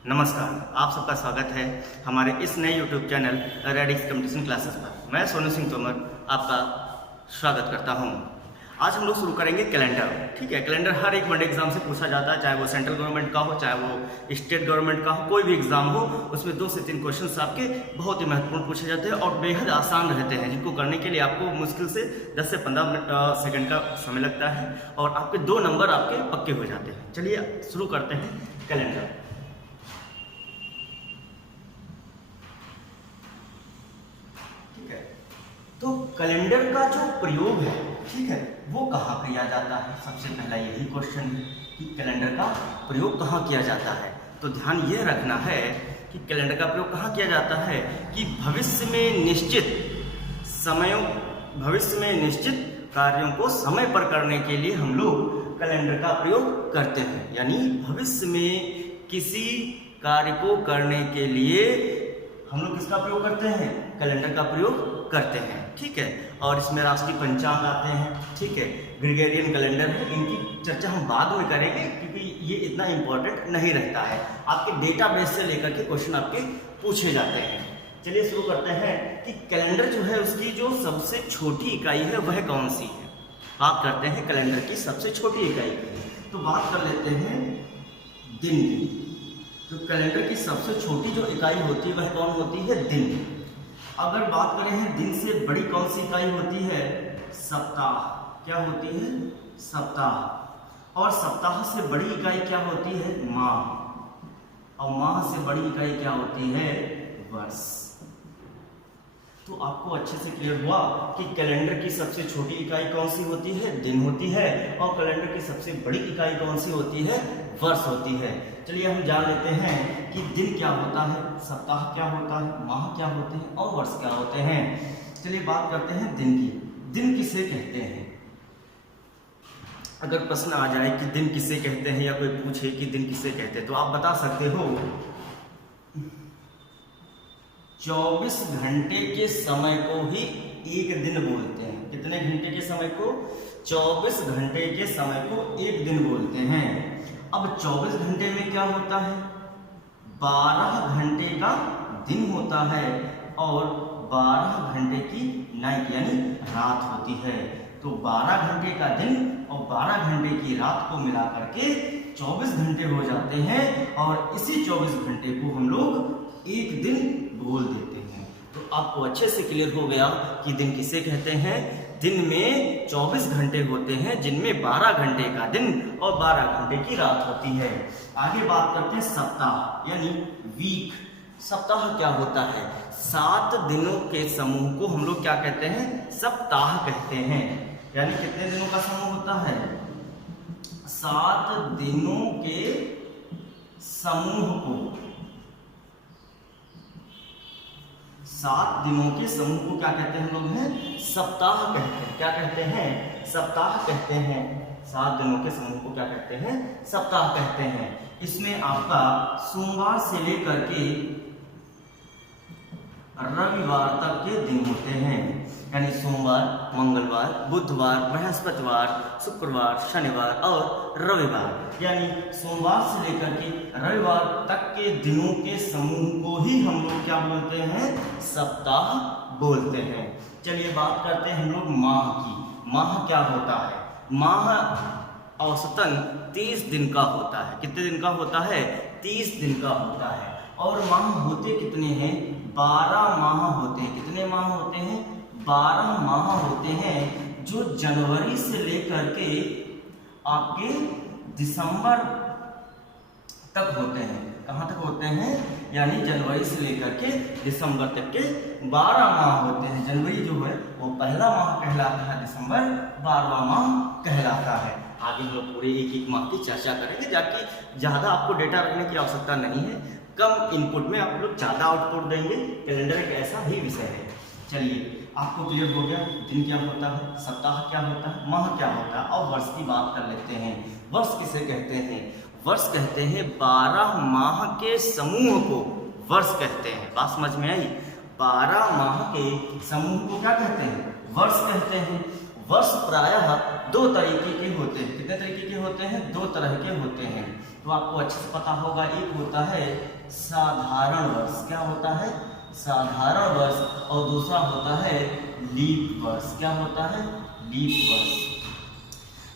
नमस्कार, आप सबका स्वागत है हमारे इस नए YouTube channel radix competition classes पर। मैं सोनू सिंह तोमर आपका स्वागत करता हूं। आज हम लोग शुरू करेंगे कैलेंडर। ठीक है, कैलेंडर हर एक मंडे एग्जाम से पूछा जाता है, चाहे वो सेंट्रल गवर्नमेंट का हो, चाहे वो स्टेट गवर्नमेंट का हो, कोई भी एग्जाम हो, उसमें 2 से 3 क्वेश्चन आपके बहुत ही महत्वपूर्ण पूछे जाते हैं और बेहद आसान रहते हैं, जिनको करने के लिए आपको मुश्किल से 10 से 15 सेकंड का समय लगता है और आपके 2 नंबर आपके पक्के हो जाते हैं। चलिए शुरू करते हैं कैलेंडर। तो कैलेंडर का जो प्रयोग है, ठीक है, वो कहाँ किया जाता है? सबसे पहला यही क्वेश्चन है कि कैलेंडर का प्रयोग कहाँ किया जाता है। तो ध्यान ये रखना है कि कैलेंडर का प्रयोग कहाँ किया जाता है कि भविष्य में निश्चित कार्यों को समय पर करने के लिए हम लोग कैलेंडर का प्रयोग करते हैं। यानी भविष्य में किसी कार्य को करने के लिए हम लोग किसका प्रयोग करते हैं? कैलेंडर का प्रयोग करते हैं। ठीक है, और इसमें राष्ट्रीय पंचांग आते हैं, ठीक है, ग्रेगोरियन कैलेंडर है, इनकी चर्चा हम बाद में करेंगे क्योंकि ये इतना इंपॉर्टेंट नहीं रहता है। आपके डेटाबेस से लेकर के क्वेश्चन आपके पूछे जाते हैं। चलिए शुरू करते हैं कि कैलेंडर जो है उसकी जो सबसे छोटी इकाई है वह कौन सी है। बात करते हैं कैलेंडर की सबसे छोटी इकाई की, तो बात कर लेते हैं दिन की। तो कैलेंडर की सबसे छोटी जो इकाई होती है वह कौन होती है? दिन। अगर बात करें हैं दिन से बड़ी कौन सी इकाई होती है? सप्ताह। क्या होती है? सप्ताह। और सप्ताह से बड़ी इकाई क्या होती है? माह। और माह से बड़ी इकाई क्या होती है? वर्ष। तो आपको अच्छे से क्लियर हुआ कि कैलेंडर की सबसे छोटी इकाई कौन सी होती है? दिन होती है। और कैलेंडर की सबसे बड़ी इकाई कौन सी होती है? वर्ष होती है। चलिए हम जान लेते हैं कि दिन क्या होता है, सप्ताह क्या होता है, माह क्या होते हैं और वर्ष क्या होते हैं। चलिए बात करते हैं दिन की। दिन किसे कहते हैं? अगर प्रश्न आ जाए कि दिन किसे कहते हैं या कोई पूछे कि दिन किसे कहते हैं, तो आप बता सकते हो 24 घंटे के समय को ही एक दिन बोलते हैं। कितने घंटे के समय को? 24 घंटे के समय को एक दिन बोलते हैं। अब 24 घंटे में क्या होता है? 12 घंटे का दिन होता है और 12 घंटे की नाइट यानी रात होती है। तो 12 घंटे का दिन और 12 घंटे की रात को मिला करके 24 घंटे हो जाते हैं और इसी 24 घंटे को हम लोग एक दिन बोल देते हैं। तो आपको अच्छे से क्लियर हो गया कि दिन किसे कहते हैं। दिन में 24 घंटे होते हैं जिनमें 12 घंटे का दिन और 12 घंटे की रात होती है। आगे बात करते हैं सप्ताह यानी वीक। सप्ताह क्या होता है? 7 दिनों के समूह को हम लोग क्या कहते हैं? सप्ताह कहते हैं। यानी कितने दिनों का समूह होता है? 7 दिनों के समूह को 7 दिनों के समूह को क्या कहते हैं? हम लोग हैं सप्ताह कहते हैं। क्या कहते हैं? सप्ताह कहते हैं। 7 दिनों के समूह को क्या कहते हैं? सप्ताह कहते हैं। इसमें आपका सोमवार से लेकर के रविवार तक के दिन होते हैं। यानी सोमवार, मंगलवार, बुधवार, बृहस्पतिवार, शुक्रवार, शनिवार और रविवार। यानी सोमवार से लेकर के रविवार तक के दिनों के समूह को ही हम लोग क्या बोलते हैं? सप्ताह बोलते हैं। चलिए बात करते हैं हम लोग माह की। माह क्या होता है? माह औसतन 30 दिन का होता है। कितने दिन का होता है? 30 दिन का होता है। और माह होते कितने हैं? 12 माह होते हैं। कितने माह होते हैं? 12 माह होते हैं, जो जनवरी से लेकर के आपके दिसंबर तक होते हैं। कहाँ तक होते हैं? यानी जनवरी से लेकर के दिसंबर तक के 12 माह होते हैं। जनवरी जो है वो पहला माह कहलाता है, दिसंबर 12वां माह कहलाता है। आगे हम लोग पूरे एक माह की चर्चा करेंगे, ताकि ज़्यादा आपको डेटा रखने की आवश्यकता नहीं है। कम इनपुट में आप लोग ज़्यादा आउटपुट देंगे। कैलेंडर एक ऐसा ही विषय है। चलिए आपको क्लियर हो गया दिन क्या होता है, सप्ताह क्या होता है, माह क्या होता है और वर्ष की बात कर लेते हैं। वर्ष किसे कहते हैं? वर्ष कहते हैं 12 माह के समूह को वर्ष कहते हैं। बात समझ में आई? 12 माह के समूह को क्या कहते हैं? वर्ष कहते हैं। वर्ष प्रायः दो तरीके के होते हैं। कितने तरीके के होते हैं? दो तरह के होते हैं। तो आपको अच्छे से पता होगा, एक होता है साधारण वर्ष। क्या होता है? साधारण वर्ष। और दूसरा होता है लीप वर्ष। क्या होता है? लीप वर्ष।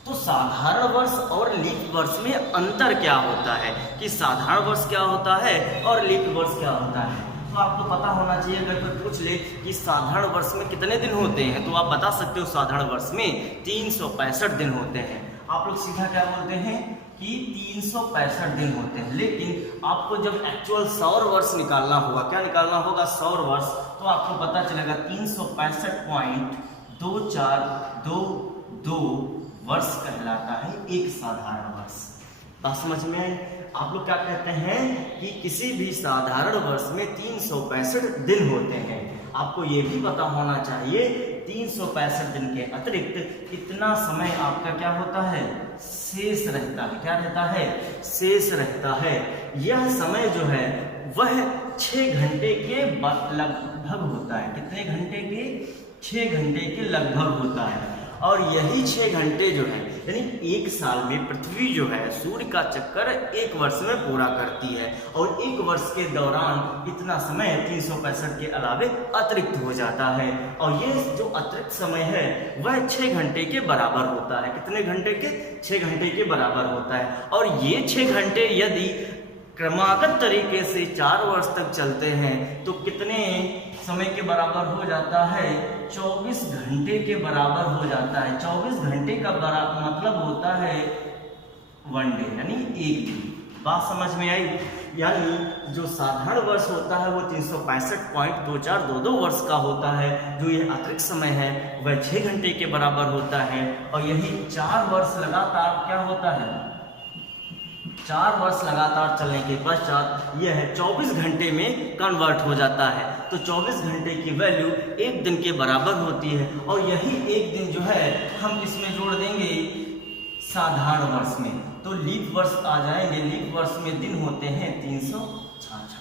तो साधारण वर्ष और लीप वर्ष में अंतर क्या होता है, कि साधारण वर्ष क्या होता है और लीप वर्ष क्या होता है? तो आपको पता होना चाहिए। अगर कोई पूछ ले कि साधारण वर्ष में कितने दिन होते हैं, तो आप बता सकते हो साधारण वर्ष में 365 दिन होते हैं। आप लोग सीधा क्या बोलते हैं कि 365 दिन होते हैं। लेकिन आपको जब एक्चुअल सौर वर्ष निकालना होगा, क्या निकालना होगा? सौर वर्ष। तो आपको पता चलेगा 365.2422 वर्ष कहलाता है एक साधारण वर्ष। बात समझ में आई? आप लोग क्या कहते हैं कि किसी भी साधारण वर्ष में 365 दिन होते हैं। आपको ये भी पता होना चाहिए 365 दिन के अतिरिक्त कितना समय आपका क्या होता है? शेष रहता है। क्या रहता है? शेष रहता है। यह समय जो है वह 6 घंटे के लगभग होता है। कितने घंटे के? 6 घंटे के लगभग होता है। और यही 6 घंटे जो है, यानी एक साल में पृथ्वी जो है सूर्य का चक्कर एक वर्ष में पूरा करती है। और एक वर्ष के दौरान इतना समय 365 के अलावे अतिरिक्त हो जाता है। और ये जो अतिरिक्त समय है वह 6 घंटे के बराबर होता है। कितने घंटे के? 6 घंटे के बराबर होता है। और ये 6 घंटे यदि क्रमागत तरीके से 4 वर्ष तक चलते हैं तो कितने समय के बराबर हो जाता है? 24 घंटे के बराबर हो जाता है। 24 घंटे का मतलब होता है 1 डे, यानी एक दिन। बात समझ में आई? यानी जो साधारण वर्ष होता है वो 365.2422 वर्ष का होता है। जो ये अतिरिक्त समय है वह 6 घंटे के बराबर होता है। और यही 4 वर्ष लगातार क्या होता है? 4 वर्ष लगातार चलने के पश्चात यह 24 घंटे में कन्वर्ट हो जाता है। तो 24 घंटे की वैल्यू एक दिन के बराबर होती है। और यही एक दिन जो है हम इसमें जोड़ देंगे साधारण वर्ष में, तो लीप वर्ष आ जाएंगे। लीप वर्ष में दिन होते हैं 366।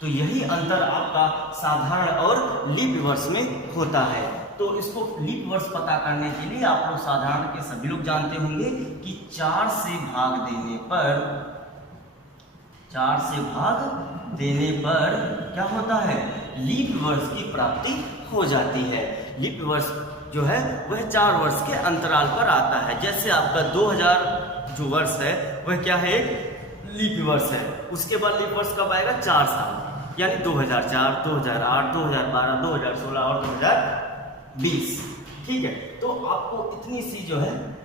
तो यही अंतर आपका साधारण और लीप वर्ष में होता है। तो इसको लीप वर्ष पता करने के लिए आप लोग साधारण के सभी लोग जानते होंगे कि 4 से भाग देने पर क्या होता है? लीप वर्ष की प्राप्ति हो जाती है। लीप वर्ष जो है वह 4 वर्ष के अंतराल पर आता है। जैसे आपका 2000 जो वर्ष है वह क्या है? लीप वर्ष है। उसके बाद लीप वर्ष कब आएगा? 4 साल, यानी 2004, 2008, 2012, 2016 और 2020। ठीक है। तो आपको इतनी सी जो है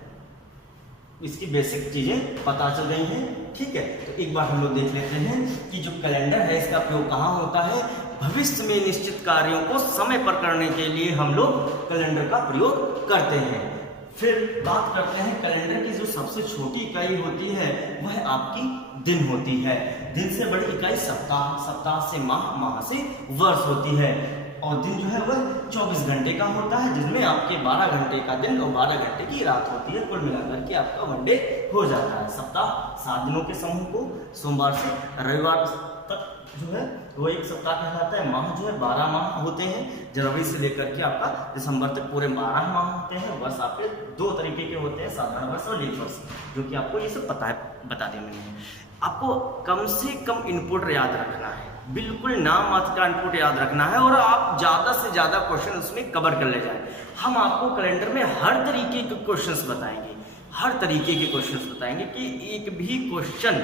इसकी बेसिक चीजें पता चल गई हैं। ठीक है। तो एक बार हम लोग देख लेते हैं कि जो कैलेंडर है इसका प्रयोग कहाँ होता है। भविष्य में निश्चित कार्यों को समय पर करने के लिए हम लोग कैलेंडर का प्रयोग करते हैं। फिर बात करते हैं कैलेंडर की जो सबसे छोटी इकाई होती है वह आपकी दिन होती है। दिन से बड़ी इकाई सप्ताह, सप्ताह से माह, माह से वर्ष होती है। और दिन जो है वह 24 घंटे का होता है, जिसमें आपके 12 घंटे का दिन और 12 घंटे की रात होती है। कुल मिलाकर के आपका 1 डे हो जाता है। सप्ताह 7 दिनों के समूह को सोमवार से रविवार तक जो है वो एक सप्ताह कहलाता है। माह जो है 12 माह होते हैं। जनवरी से लेकर के आपका दिसंबर तक पूरे 12 माह होते हैं। वर्ष आपके 2 तरीके के होते हैं, साधारण वर्ष और लीप वर्ष, जो कि आपको ये सब पता है, बता दिया मैंने। आपको कम से कम इनपुट याद रखना है, बिल्कुल नाम मात्र का इनपुट याद रखना है। और आप ज़्यादा से ज़्यादा क्वेश्चन उसमें कवर कर ले जाए। हम आपको कैलेंडर में हर तरीके के क्वेश्चंस बताएंगे, हर तरीके के क्वेश्चंस बताएंगे कि एक भी क्वेश्चन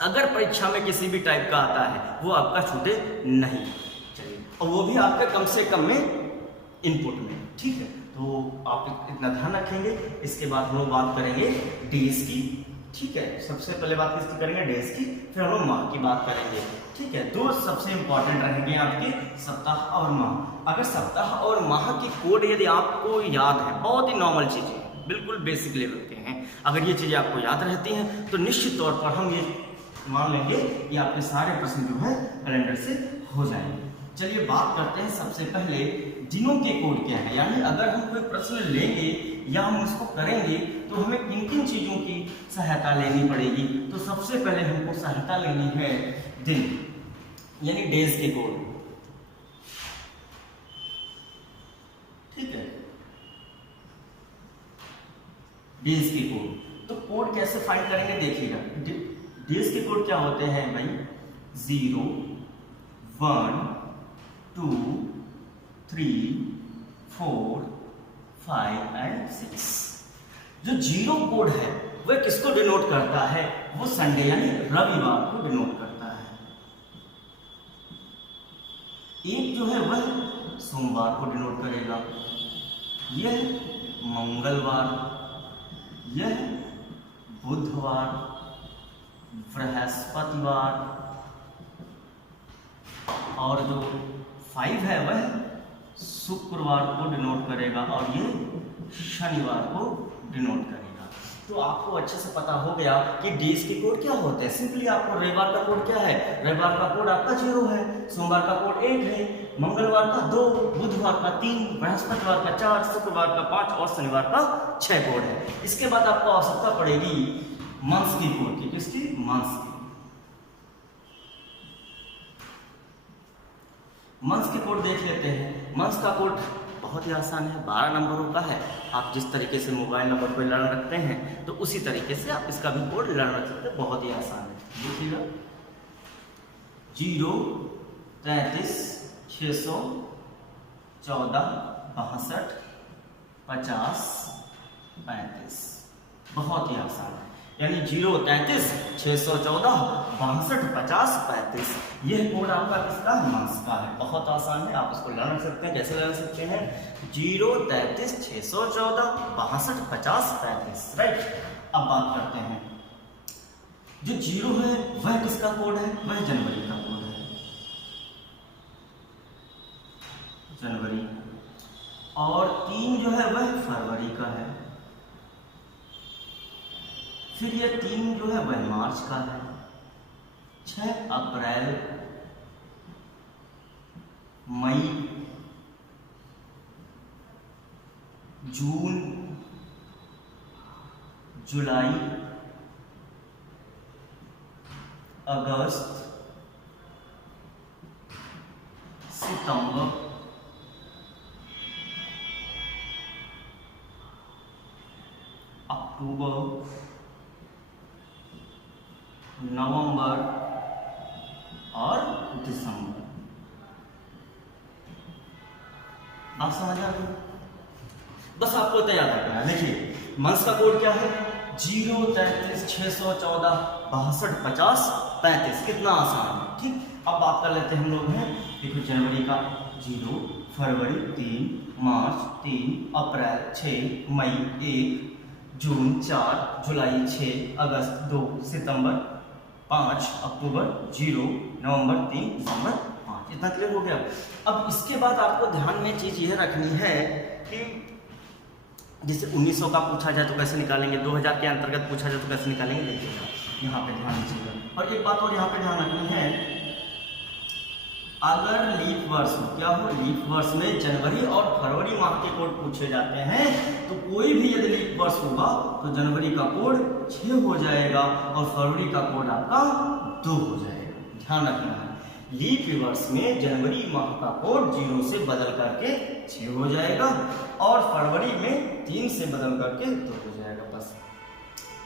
अगर परीक्षा में किसी भी टाइप का आता है वो आपका छूटे नहीं। चलिए, और वो भी आपका कम से कम में इनपुट में। ठीक है। तो आप इतना ध्यान रखेंगे। इसके बाद हम लोग बात करेंगे डेज की। ठीक है। सबसे पहले बात किसकी करेंगे? डेज की। फिर हम लोग माह की बात करेंगे। ठीक है। 2 सबसे इंपॉर्टेंट रहेंगे आपके, सप्ताह और माह। अगर सप्ताह और माह की कोड यदि आपको याद है, बहुत ही नॉर्मल चीजें, बिल्कुल बेसिक लेवल के हैं, अगर ये चीजें आपको याद रहती हैं तो निश्चित तौर पर हम ये मान लेंगे कि आपके सारे प्रश्न जो है कैलेंडर से हो जाएंगे। चलिए बात करते हैं सबसे पहले दिनों के कोड क्या है। यानी अगर हम कोई प्रश्न लेंगे या हम उसको करेंगे तो हमें किन किन चीजों की सहायता लेनी पड़ेगी। तो सबसे पहले हमको सहायता लेनी है दिन, यानी डेज के कोड। ठीक है। डेज के कोड। तो कोड कैसे फाइंड करेंगे देखिएगा। डेज के कोड क्या होते हैं भाई, 0, 1, 2, 3, 4, 5 एंड 6। जो 0 कोड है वह किसको डिनोट करता है, वो संडे यानी रविवार को डिनोट करता है। एक जो है वह सोमवार को डिनोट करेगा, यह मंगलवार, यह बुधवार, बृहस्पतिवार, और जो 5 है वह शुक्रवार को डिनोट करेगा और ये शनिवार को डिनोट करेगा। तो आपको अच्छे से पता हो गया कि डेज के कोड क्या होते हैं। सिंपली आपको रविवार का कोड क्या है, रविवार का कोड आपका 0 है, सोमवार का कोड 1 है, मंगलवार का 2, बुधवार का 3, बृहस्पतिवार का 4, शुक्रवार का 5 और शनिवार का 6 कोड है। इसके बाद आपको आवश्यकता पड़ेगी मंथ्स की कोड की। किसकी? मंथ्स की। मंथ्स के कोड देख लेते हैं। मंथ्स का कोड बहुत ही आसान है, 12 नंबरों का है। आप जिस तरीके से मोबाइल नंबर पर लर्न रखते हैं तो उसी तरीके से आप इसका भी कोड लर्न रख सकते हैं, बहुत ही आसान है। देखिएगा 0, 33, 614, 62, 50, 35, बहुत ही आसान है। यानी 0, 33, 614, 62, 50, 35, यह कोड आपका किसका? मंथ्स का है। बहुत आसान है, आप इसको लर्न सकते हैं। कैसे लर्न सकते हैं? 0, 33, 614, 62, 50, 35, राइट। अब बात करते हैं, जो 0 है वह किसका कोड है? वह जनवरी का कोड है, जनवरी। और 3 जो है वह फरवरी का है। फिर ये 3 जो है वह मार्च का है, 6 अप्रैल, मई, जून, जुलाई, अगस्त, सितंबर, अक्टूबर, नवंबर और दिसंबर। आप समझ आ गए? बस आपको तैयार रखना है। देखिए मंथ्स का कोड क्या है? 0, 33, 614, 62, 50, 35। कितना आसान है, ठीक। अब बात कर लेते हैं हम लोग हैं। देखो जनवरी का 0, फरवरी 3, मार्च 3, अप्रैल 6, मई 1, जून 4, जुलाई 6, अगस्त 2, सितंबर 5, अक्टूबर 0, नवंबर 3, दिसंबर 5। इतना क्लियर हो गया। अब इसके बाद आपको ध्यान में चीज यह रखनी है कि जैसे 1900 का पूछा जाए तो कैसे निकालेंगे, 2000 के अंतर्गत पूछा जाए तो कैसे निकालेंगे, देखिएगा यहाँ पे ध्यान दीजिएगा। और एक बात और यहाँ पे ध्यान रखनी है, अगर लीप वर्ष हो, क्या हो, लीप वर्ष में जनवरी और फरवरी माह के कोड पूछे जाते हैं तो कोई भी यदि लीप वर्ष होगा तो जनवरी का कोड 6 हो जाएगा और फरवरी का कोड आपका 2 हो जाएगा। ध्यान रखना है, लीप वर्ष में जनवरी माह का कोड 0 से बदल करके 6 हो जाएगा और फरवरी में 3 से बदल करके 2 हो जाएगा। बस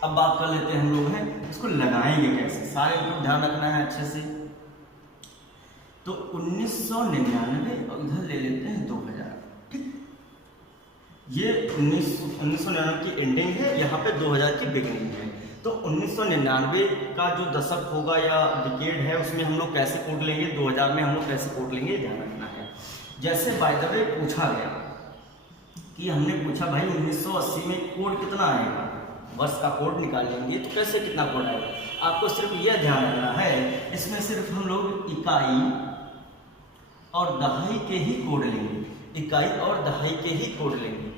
अब बात कर लेते हैं हम लोग हैं इसको लगाएंगे कैसे, सारे को ध्यान रखना है अच्छे से। तो 1999 और इधर ले लेते हैं 2000, ठीक। ये 1999 की एंडिंग है, यहाँ पे 2000 की बिगिनिंग है। तो 1999 का जो दशक होगा या डिकेड है उसमें हम लोग कैसे कोड लेंगे, 2000 में हम लोग कैसे कोड लेंगे, ध्यान रखना है। जैसे बाय द वे पूछा गया कि हमने पूछा भाई 1980 में कोड कितना आएगा, वर्ष का कोड निकाल लेंगे तो कैसे कितना कोड आएगा। आपको सिर्फ यह ध्यान रखना है, इसमें सिर्फ हम लोग इकाई और दहाई के ही कोड लेंगे, इकाई और दहाई के ही कोड लेंगे,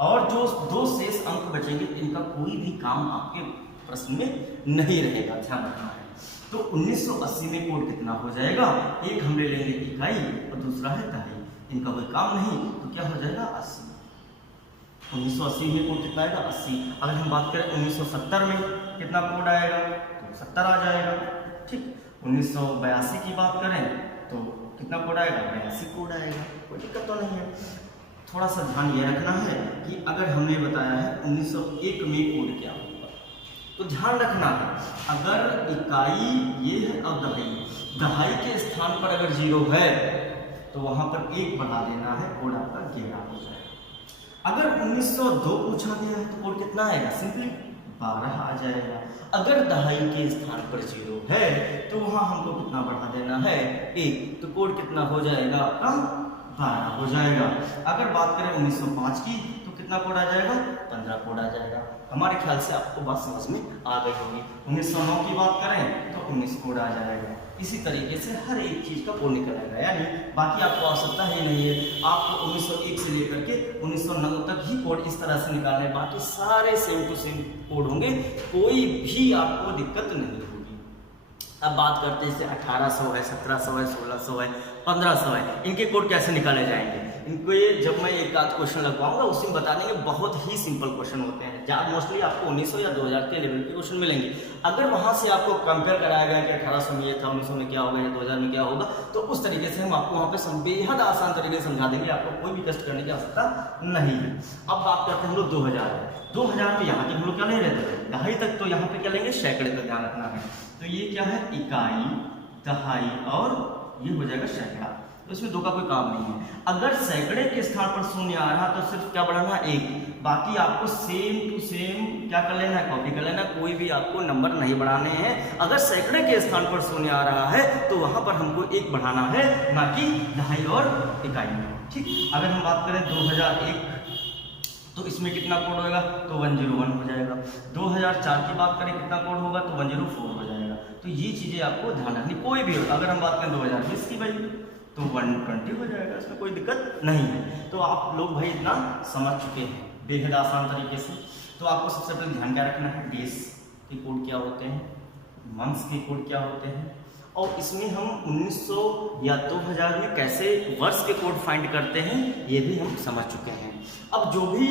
और जो 2 शेष अंक बचेंगे इनका कोई भी काम आपके प्रश्न में नहीं रहेगा, ध्यान रखना है। तो 1980 में कोड कितना हो जाएगा, एक हम ले लेंगे इकाई और दूसरा है दहाई, इनका कोई काम नहीं, तो क्या हो जाएगा 80। 1980 में कोड कितना आएगा 80। अगर हम बात करें 1970 में कितना कोड आएगा तो 70 आ जाएगा, ठीक। 1982 की बात करें तो कितना कोड आएगा, 82 कोड आएगा, कोई दिक्कत तो नहीं है। थोड़ा सा ध्यान ये रखना है कि अगर हमने बताया है 1901 में कोड क्या होगा, तो ध्यान रखना है अगर इकाई ये है और दहाई के स्थान पर अगर 0 है तो वहां पर 1 बढ़ा देना है, कोड आपका 11 हो जाएगा। अगर 1902 पूछा गया है तो कोड कितना आएगा, सिंपली 12 आ जाएगा। अगर दहाई के स्थान पर 0 है तो वहां हमको कितना बढ़ा देना है, 1, तो कोड कितना हो जाएगा आपका 12 हो जाएगा। अगर बात करें 1905 की तो कितना कोड आ जाएगा, 15 कोड आ जाएगा। हमारे ख्याल से आपको बात समझ में आ गई होगी। 1909 की बात करें तो 19 कोड आ जाएगा। इसी तरीके से हर एक चीज का कोड निकल आएगा, यानी बाकी आपको आवश्यकता ही नहीं है, आपको 1901 से लेकर के 1909 तक ही कोड इस तरह से निकालना है, बाकी सारे सेम टू सेम कोड होंगे, कोई भी आपको दिक्कत नहीं होगी। अब बात करते हैं जैसे 1800 है, 1700 है, 1600 है, 1500 है, इनके कोड कैसे निकाले जाएंगे। इनको ये जब मैं एक आध क्वेश्चन लगवाऊंगा उसी में बता देंगे, बहुत ही सिंपल क्वेश्चन होते हैं। जहाँ मोस्टली आपको 1900 या 2000 के लेवल के क्वेश्चन मिलेंगे। अगर वहां से आपको कंपेयर कराया गया कि 1800 में ये था, 1900 में क्या होगा या 2000 में क्या होगा, तो उस तरीके से हम आपको वहाँ पे बेहद आसान तरीके से समझा देंगे, आपको कोई भी कष्ट करने की आवश्यकता नहीं है। अब बात करते हैं हम लोग 2000 है, 2000 में यहाँ के हम लोग क्या नहीं रहते थे, दहाई तक, तो यहाँ पे क्या लेंगे, सैकड़े का ध्यान रखना है। तो ये क्या है, इकाई, दहाई और ये हो जाएगा सैकड़ा, तो इसमें 2 का कोई काम नहीं है। अगर सैकड़े के स्थान पर 0 आ रहा तो सिर्फ क्या बढ़ाना, 1, बाकी आपको सेम टू सेम क्या कर लेना है, कॉपी कर लेना, कोई भी आपको नंबर नहीं बढ़ाने हैं। अगर सैकड़े के स्थान पर 0 आ रहा है तो वहां पर हमको 1 बढ़ाना है, ना कि दहाई और इकाई में, ठीक। अगर हम बात करें 2001 तो इसमें कितना कोड होगा, तो 101 हो जाएगा। 2004 की बात करें कितना कोड होगा, तो 104 हो जाएगा। तो ये चीजें आपको ध्यान रखनी, कोई भी हो। अगर हम बात करें 2020 की भाई तो 120 हो जाएगा, इसमें कोई दिक्कत नहीं है। तो आप लोग भाई इतना समझ चुके हैं बेहद आसान तरीके से। तो आपको सबसे पहले ध्यान क्या रखना है, डेज के कोड क्या होते हैं, मंथ्स के कोड क्या होते हैं, और इसमें हम 1900 या 2000 में कैसे वर्ष के कोड फाइंड करते हैं ये भी हम समझ चुके हैं। अब जो भी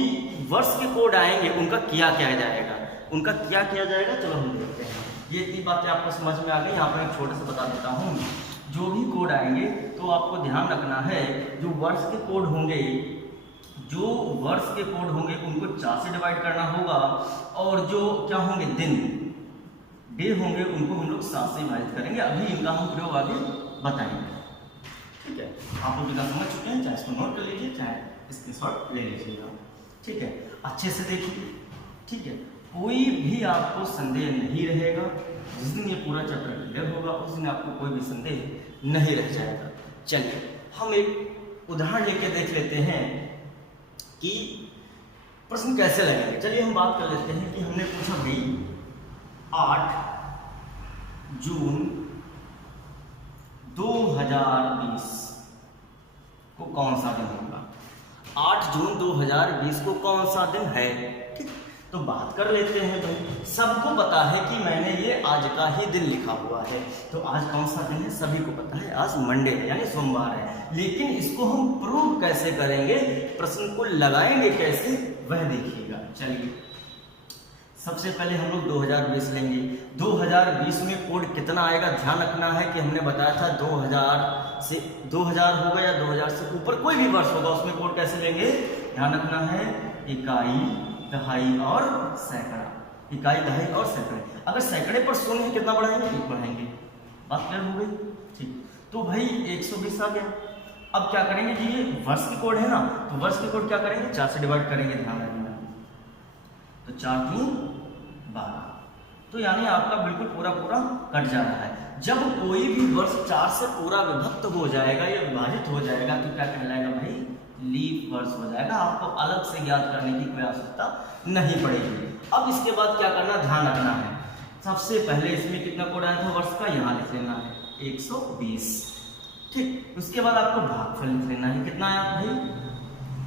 वर्ष के कोड आएंगे उनका क्या किया जाएगा, उनका क्या किया जाएगा, चलो हम देखते हैं। ये इतनी बातें आपको समझ में आ गई। यहाँ पर एक छोटा सा बता देता हूँ, जो भी कोड आएंगे तो आपको ध्यान रखना है, जो वर्ष के कोड होंगे, जो वर्ष के कोड होंगे उनको 4 से डिवाइड करना होगा, और जो क्या होंगे दिन, डे होंगे, उनको हम लोग 7 से विभाजित करेंगे। अभी इनका हम प्रयोग आगे बताएंगे, ठीक है। आप लोग इतना समझ चुके हैं, चाहे इसको नोट कर लीजिए, चाहे स्क्रीनशॉट ले लीजिएगा, ठीक है। अच्छे से देखिए, ठीक है, कोई भी आपको संदेह नहीं रहेगा। जिस दिन ये पूरा चैप्टर क्लियर होगा उस दिन आपको कोई भी संदेह नहीं रह जाएगा। चलिए हम एक उदाहरण लेके देख लेते हैं कि प्रश्न कैसे लगेंगे। चलिए हम बात कर लेते हैं कि हमने पूछा भाई 8 जून 2020 को कौन सा दिन होगा। 8 जून 2020 को कौन सा दिन है, ठीक। तो बात कर लेते हैं भाई, सबको पता है कि मैंने ये आज का ही दिन लिखा हुआ है। तो आज कौन सा दिन है, सभी को पता है, आज मंडे है यानी सोमवार है। लेकिन इसको हम प्रूव कैसे करेंगे, प्रश्न को लगाएंगे कैसे, वह देखिएगा। चलिए सबसे पहले हम लोग 2020 लेंगे। 2020 में कोड कितना आएगा, ध्यान रखना है कि हमने बताया था 2000 से 2000 होगा या 2000 से ऊपर कोई भी वर्ष होगा उसमें कोड कैसे लेंगे, ध्यान रखना है, इकाई, दहाई और सैकड़ा, इकाई, दहाई और सैकड़े। अगर सैकड़े पर 0 है कितना बढ़ाएंगे, 1 बढ़ाएंगे। बात क्लियर हो गई, ठीक। तो भाई 120 आ गया। अब क्या करेंगे जी, ये वर्ष के कोड है ना, तो वर्ष के कोड क्या करेंगे, 4 से डिवाइड करेंगे, ध्यान रखना। तो 4 3 12, तो यानी आपका बिल्कुल पूरा पूरा कट जा रहा है। जब कोई भी वर्ष 4 से पूरा विभक्त हो जाएगा या विभाजित हो जाएगा तो क्या कहलाएगा भाई, लीप वर्ष हो जाएगा। आपको अलग से ज्ञात करने की कोई आवश्यकता नहीं पड़ेगी। अब इसके बाद क्या करना, ध्यान रखना है, सबसे पहले इसमें कितना कोड आया था वर्ष का, यहाँ लिख लेना है 120, ठीक। उसके बाद आपको भागफल लिख लेना है, कितना आया भाई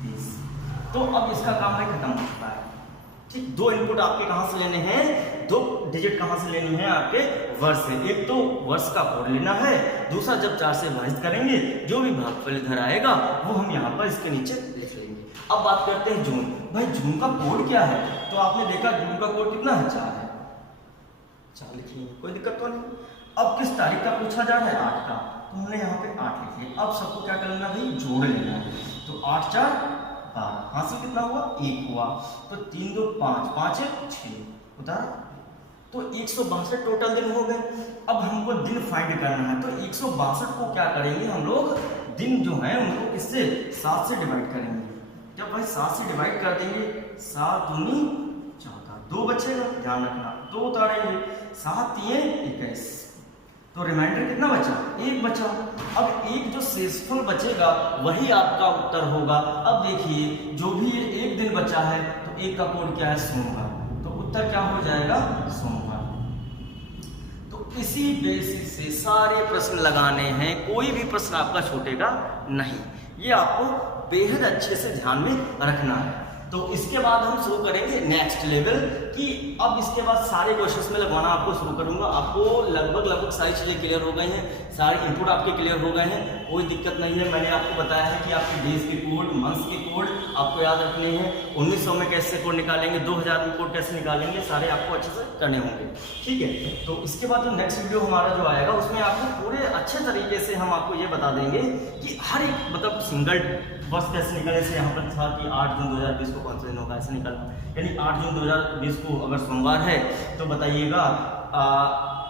20। तो अब इसका काम भाई खत्म हो चुका है, ठीक। 2 इनपुट आपके कहाँ से लेने हैं, 2 डिजिट कहाँ से लेनी है, आपके वर्ष से। एक तो वर्ष का कोड लेना है, दूसरा जब 4 से विभाजित करेंगे जो भी भागफल इधर आएगा वो हम यहाँ पर इसके नीचे लिख लेंगे। अब बात करते हैं जून। भाई जून का कोड क्या है, तो आपने देखा जून का कोड कितना है, 4 है, 4 लिखिए, कोई दिक्कत तो नहीं। अब किस तारीख का पूछा जा रहा है, 8 का, तो हमने यहाँ पे 8 लिख लिया। अब सबको क्या करना भाई, जोड़ लेना है। तो 8 4 12, हासिल कितना हुआ 1 हुआ, तो 3 2 5, 5 1 6 उतारा, तो 162 टोटल दिन हो गए। अब हमको दिन फाइंड करना है, तो 162 को क्या करेंगे हम लोग, दिन जो है उनको किससे 7 से डिवाइड करेंगे। जब भाई 7 से डिवाइड कर देंगे, 7 दूनी 14, 2 बचेगा, ध्यान रखना 2 उतारेंगे, 7 3 21, तो रिमाइंडर कितना बचा 1 बचा। अब एक जो शेषफल बचेगा वही आपका उत्तर होगा। अब देखिए जो भी एक दिन बचा है तो एक का कोड क्या है सोमवार, तो उत्तर क्या हो जाएगा सोमवार। तो इसी बेसिस से सारे प्रश्न लगाने हैं, कोई भी प्रश्न आपका छूटेगा नहीं, ये आपको बेहद अच्छे से ध्यान में रखना है। तो इसके बाद हम शुरू करेंगे नेक्स्ट लेवल कि अब इसके बाद सारे क्वेश्चंस में लगवाना आपको शुरू करूंगा। आपको लगभग सारी चीज़ें क्लियर हो गई हैं, सारे इनपुट आपके क्लियर हो गए हैं, कोई दिक्कत नहीं है। मैंने आपको बताया है कि आपके डेज के कोड, मंथ्स के कोड आपको याद रखने हैं, 1900 में कैसे कोड निकालेंगे, 2000 में कोड कैसे निकालेंगे, सारे आपको अच्छे से करने होंगे, ठीक है। तो इसके बाद जो नेक्स्ट वीडियो हमारा जो आएगा उसमें आपको पूरे अच्छे तरीके से हम आपको ये बता देंगे कि हर एक मतलब सिंगल वर्ष कैसे निकले। से यहाँ पर था कि 8 जून 2020 को कौन सा दिन होगा, ऐसे निकलना, यानी 8 जून 2020 को अगर सोमवार है तो बताइएगा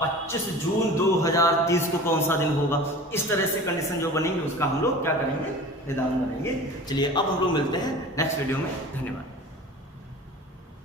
25 जून 2030 को कौन सा दिन होगा। इस तरह से कंडीशन जो बनेंगे उसका हम लोग क्या करेंगे, निदान करेंगे। चलिए अब हम लोग मिलते हैं नेक्स्ट वीडियो में, धन्यवाद।